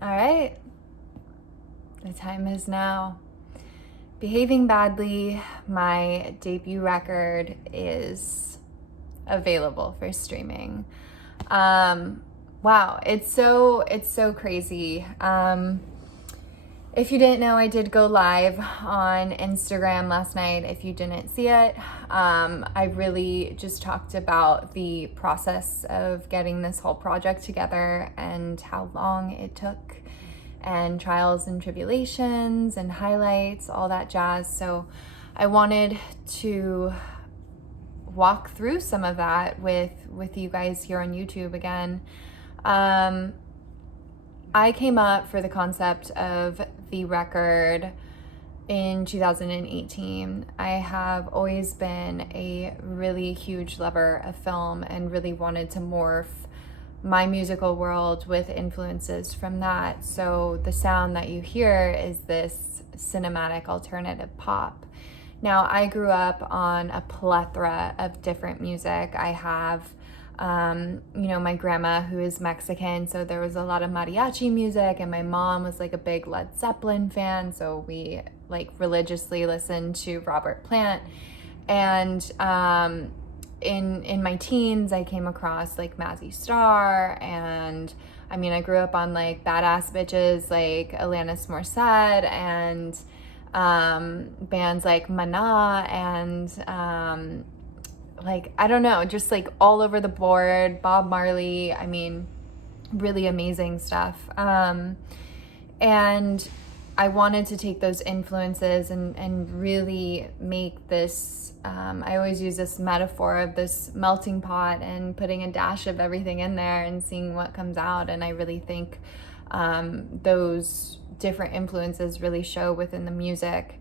All right, the time is now. Behaving Badly, my debut record, is available for streaming. Wow, it's so crazy. If you didn't know, I did go live on Instagram last night. If you didn't see it, I really just talked about the process of getting this whole project together and how long it took, and trials and tribulations and highlights, all that jazz. So I wanted to walk through some of that with you guys here on YouTube again. I came up for the concept of the record in 2018. I have always been a really huge lover of film and really wanted to morph my musical world with influences from that. So the sound that you hear is this cinematic alternative pop. Now, I grew up on a plethora of different music. I have my grandma who is Mexican, so there was a lot of mariachi music, and my mom was like a big Led Zeppelin fan, so we like religiously listened to Robert Plant. And in my teens, I came across like Mazzy Star, and I grew up on like badass bitches like Alanis Morissette and bands like Mana and I don't know, just like all over the board. Bob Marley, really amazing stuff. And I wanted to take those influences and really make this, I always use this metaphor of this melting pot and putting a dash of everything in there and seeing what comes out. And I really think those different influences really show within the music.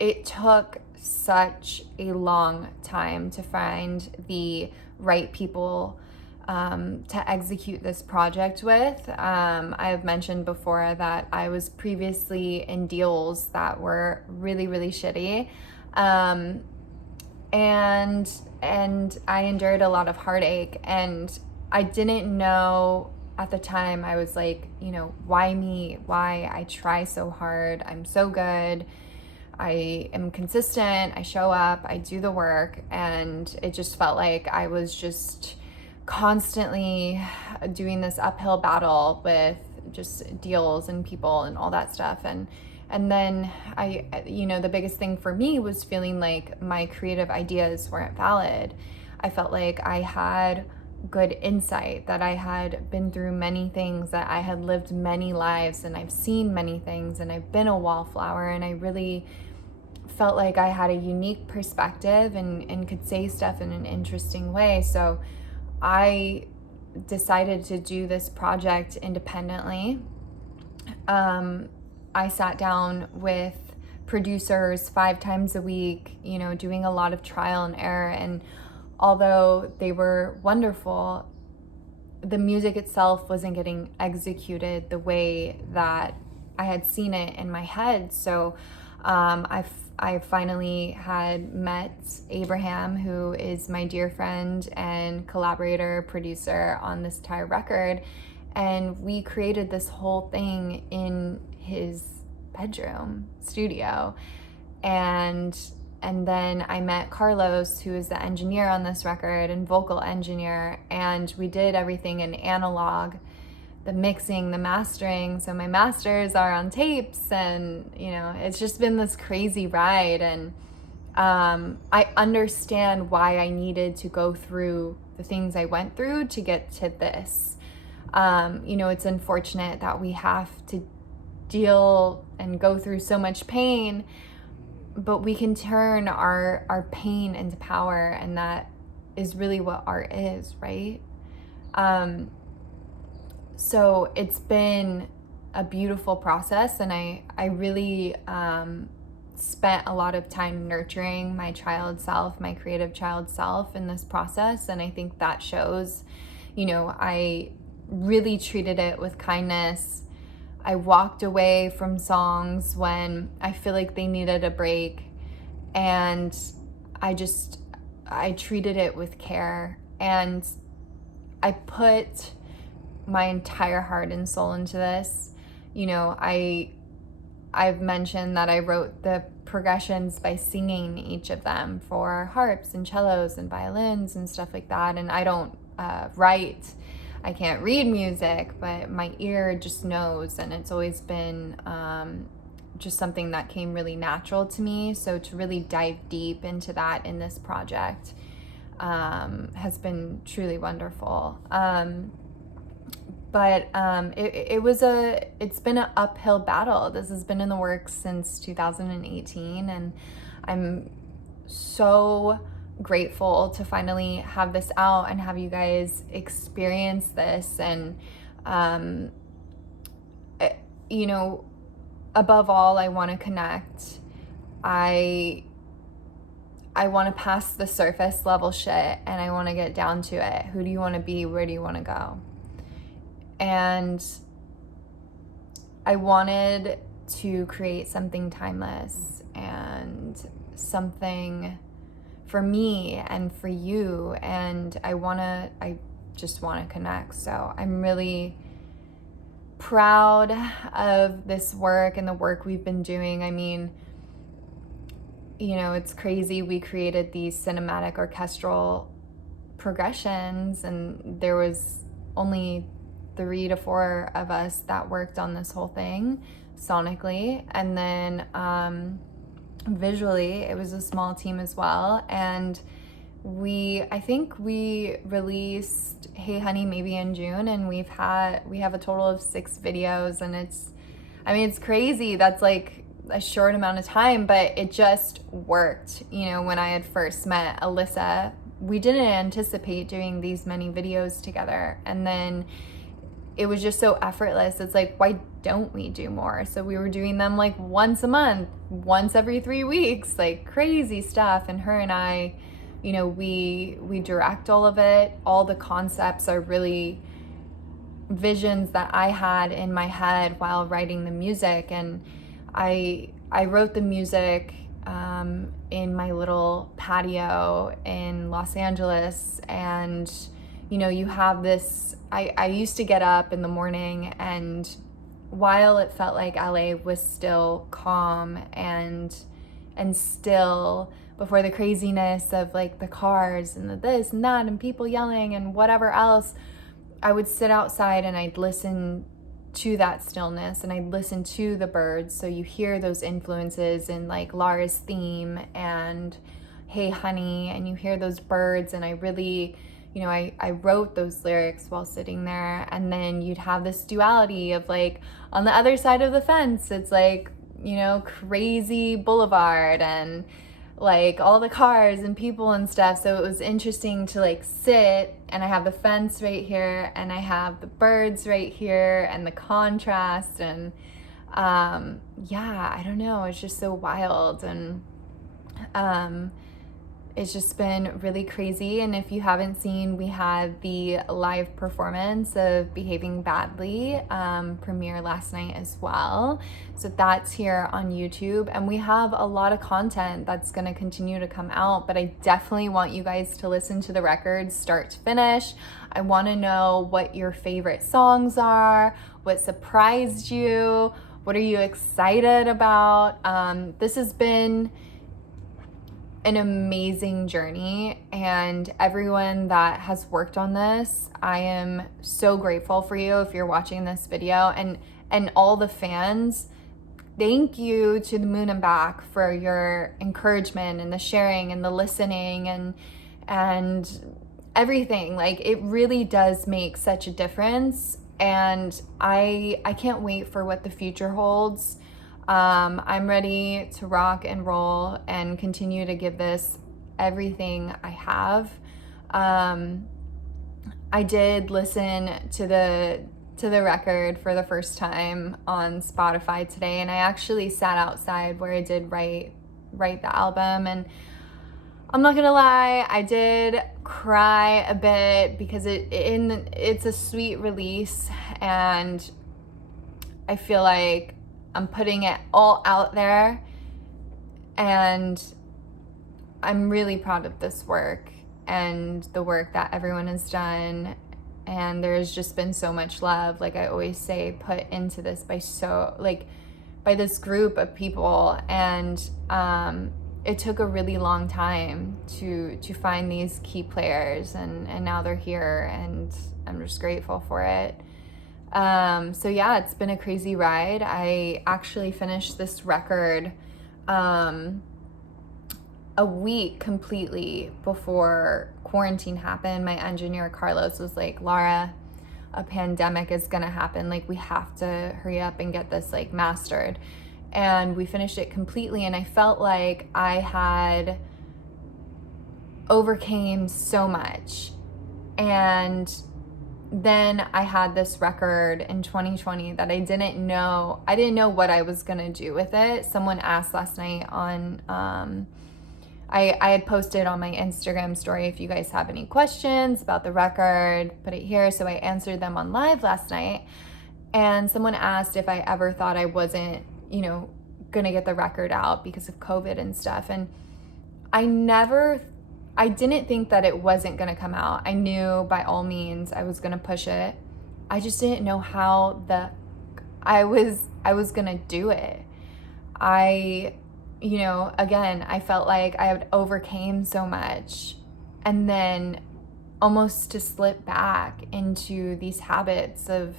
It took such a long time to find the right people to execute this project with. I have mentioned before that I was previously in deals that were really, really shitty. And I endured a lot of heartache, and I didn't know at the time. I was like, why me? Why? I try so hard. I'm so good. I am consistent. I show up. I do the work. And it just felt like I was just constantly doing this uphill battle with just deals and people and all that stuff. And then the biggest thing for me was feeling like my creative ideas weren't valid. I felt like I had good insight, that I had been through many things, that I had lived many lives, and I've seen many things, and I've been a wallflower, and I really felt like I had a unique perspective and could say stuff in an interesting way. So I decided to do this project independently. I sat down with producers 5 times a week, doing a lot of trial and error. And although they were wonderful, the music itself wasn't getting executed the way that I had seen it in my head. So I finally had met Abraham, who is my dear friend and collaborator, producer on this entire record. And we created this whole thing in his bedroom studio. And then I met Carlos, who is the engineer on this record and vocal engineer. And we did everything in analog, the mixing, the mastering. So my masters are on tapes, and it's just been this crazy ride. And I understand why I needed to go through the things I went through to get to this. It's unfortunate that we have to deal and go through so much pain, but we can turn our pain into power, and that is really what art is, right? So it's been a beautiful process, and I really spent a lot of time nurturing my child self, my creative child self in this process, and I think that shows. I really treated it with kindness. I walked away from songs when I feel like they needed a break, and I treated it with care, and I put my entire heart and soul into this. You know, I've mentioned that I wrote the progressions by singing each of them for harps and cellos and violins and stuff like that. And I don't write, I can't read music, but my ear just knows. And it's always been just something that came really natural to me. So to really dive deep into that in this project has been truly wonderful. But it's been an uphill battle. This has been in the works since 2018, and I'm so grateful to finally have this out and have you guys experience this. And you know, above all, I want to connect. I want to pass the surface level shit, and I want to get down to it. Who do you want to be? Where do you want to go? And I wanted to create something timeless and something for me and for you. And I just want to connect. So I'm really proud of this work and the work we've been doing. I mean, you know, it's crazy. We created these cinematic orchestral progressions, and there was only 3 to 4 of us that worked on this whole thing sonically. And then visually, it was a small team as well. And I think we released Hey Honey maybe in June, and we have a total of 6 videos. And it's crazy. That's like a short amount of time, but it just worked. You know, when I had first met Alyssa, we didn't anticipate doing these many videos together. And then it was just so effortless. It's like, why don't we do more? So we were doing them like once a month, once every 3 weeks, like crazy stuff. And her and I, you know, we direct all of it. All the concepts are really visions that I had in my head while writing the music. And I wrote the music in my little patio in Los Angeles. And you know, you have this, I used to get up in the morning, and while it felt like LA was still calm and still before the craziness of like the cars and the this and that and people yelling and whatever else, I would sit outside and I'd listen to that stillness, and I'd listen to the birds. So you hear those influences in like Lara's theme and Hey Honey, and you hear those birds. And I really, you know, I wrote those lyrics while sitting there. And then you'd have this duality of like, on the other side of the fence, it's like, you know, crazy boulevard and like all the cars and people and stuff. So it was interesting to like sit, and I have the fence right here, and I have the birds right here, and the contrast. And yeah, I don't know, it's just so wild. And it's just been really crazy. And if you haven't seen, we had the live performance of Behaving Badly premiere last night as well. So that's here on YouTube. And we have a lot of content that's going to continue to come out. But I definitely want you guys to listen to the record start to finish. I want to know what your favorite songs are, what surprised you, what are you excited about. This has been an amazing journey, and everyone that has worked on this, I am so grateful for you if you're watching this video, and all the fans. Thank you to the Moon and Back for your encouragement and the sharing and the listening and everything. Like, it really does make such a difference, and I can't wait for what the future holds. I'm ready to rock and roll and continue to give this everything I have. I did listen to the record for the first time on Spotify today, and I actually sat outside where I did write the album, and I'm not gonna lie, I did cry a bit because it's a sweet release, and I feel like I'm putting it all out there, and I'm really proud of this work and the work that everyone has done. and there's just been so much love, like I always say, put into this by this group of people. And it took a really long time to find these key players, and now they're here, and I'm just grateful for it. So yeah, it's been a crazy ride. I actually finished this record a week completely before quarantine happened. My engineer Carlos was like, Laura, a pandemic is gonna happen, like we have to hurry up and get this like mastered. And we finished it completely, and I felt like I had overcame so much. And then I had this record in 2020 that I didn't know what I was gonna do with it. Someone asked last night on I had posted on my Instagram story, if you guys have any questions about the record, put it here. So I answered them on live last night. And someone asked if I ever thought I wasn't, gonna get the record out because of COVID and stuff. And I didn't think that it wasn't gonna come out. I knew by all means I was gonna push it. I just didn't know how I was gonna do it. Again, I felt like I had overcame so much, and then almost to slip back into these habits of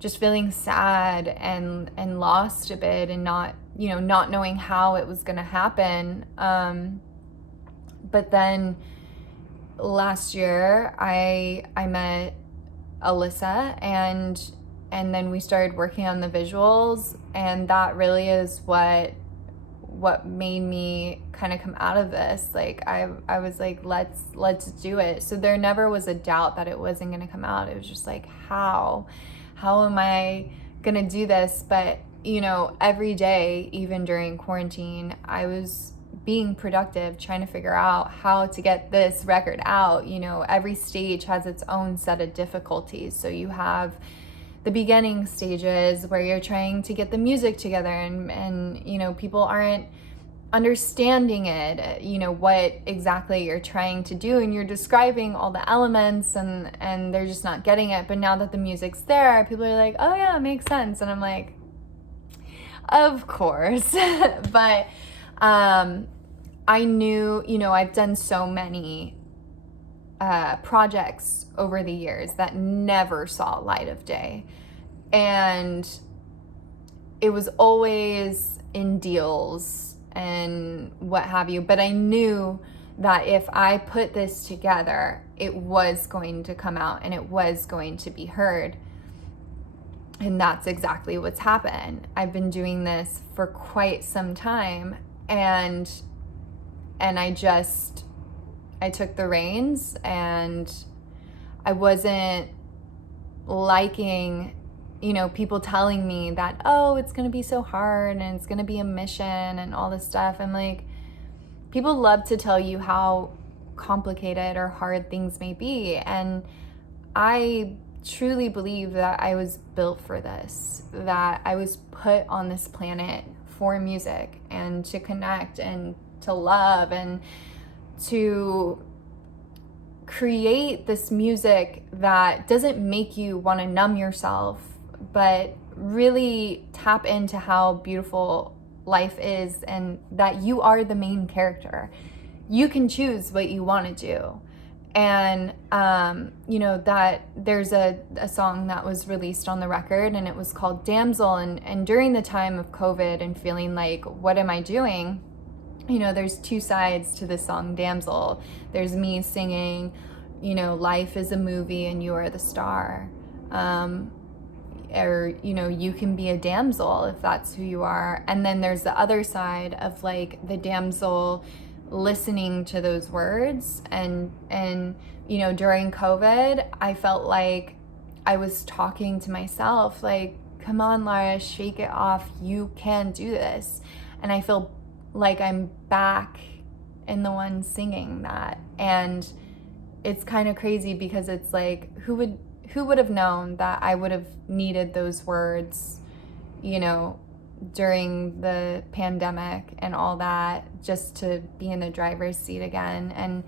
just feeling sad and lost a bit, and not knowing how it was going to happen. But then last year I met Alyssa, and then we started working on the visuals, and that really is what made me kind of come out of this. Like I was like, let's do it. So there never was a doubt that it wasn't going to come out. It was just like, how am I going to do this? But every day, even during quarantine, I was being productive, trying to figure out how to get this record out. Every stage has its own set of difficulties. So you have the beginning stages where you're trying to get the music together, and people aren't understanding it, what exactly you're trying to do, and you're describing all the elements, and they're just not getting it. But now that the music's there, people are like, oh yeah, it makes sense. And I'm like, of course. But I knew, I've done so many projects over the years that never saw light of day, and it was always in deals and what have you. But I knew that if I put this together, it was going to come out and it was going to be heard. And that's exactly what's happened. I've been doing this for quite some time, and I took the reins, and I wasn't liking, people telling me that, oh, it's going to be so hard and it's going to be a mission and all this stuff. I'm like, people love to tell you how complicated or hard things may be. And I truly believe that I was built for this, that I was put on this planet for music and to connect and to love and to create this music that doesn't make you want to numb yourself, but really tap into how beautiful life is, and that you are the main character. You can choose what you want to do. And that there's a song that was released on the record, and it was called Damsel. And during the time of COVID and feeling like, what am I doing? There's two sides to the song Damsel. There's me singing, life is a movie and you are the star. Or, you can be a damsel if that's who you are. And then there's the other side of like the damsel listening to those words. And during COVID, I felt like I was talking to myself, like, come on, Lara, shake it off. You can do this. And I feel like I'm back in the one singing that. And it's kind of crazy because it's like, who would have known that I would have needed those words, during the pandemic and all that, just to be in the driver's seat again.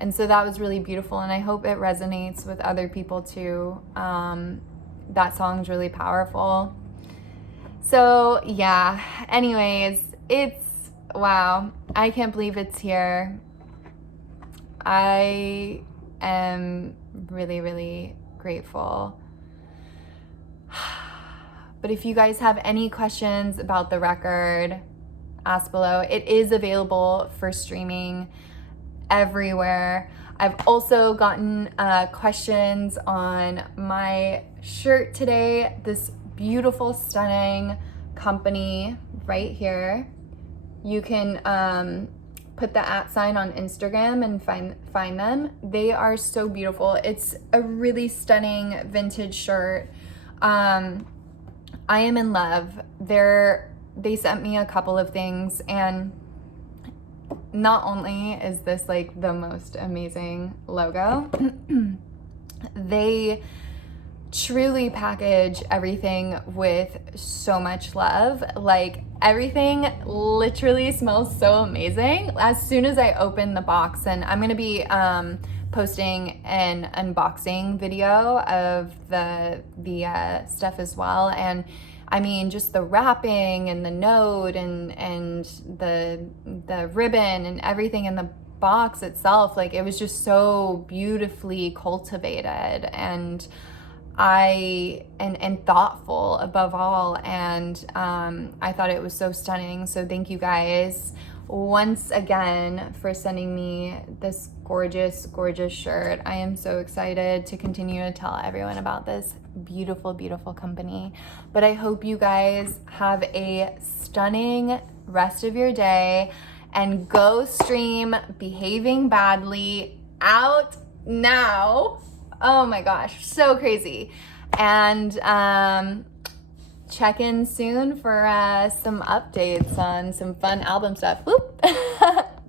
And so that was really beautiful, and I hope it resonates with other people too. That song's really powerful. So yeah, anyways, it's, wow, I can't believe it's here. I am really, really grateful. But if you guys have any questions about the record, ask below. It is available for streaming everywhere. I've also gotten questions on my shirt today, this beautiful, stunning company right here. You can put the @ sign on Instagram and find them. They are so beautiful. It's a really stunning vintage shirt. I am in love. They sent me a couple of things, and not only is this like the most amazing logo, they truly package everything with so much love. Like, everything literally smells so amazing as soon as I open the box. And I'm gonna be posting an unboxing video of the stuff as well. And I mean, just the wrapping and the note and the ribbon and everything in the box itself, like, it was just so beautifully cultivated and thoughtful above all. And I thought it was so stunning. So thank you guys once again for sending me this gorgeous, gorgeous shirt. I am so excited to continue to tell everyone about this beautiful, beautiful company. But I hope you guys have a stunning rest of your day, and go stream Behaving Badly out now. Oh my gosh, so crazy. And check in soon for some updates on some fun album stuff. Whoop.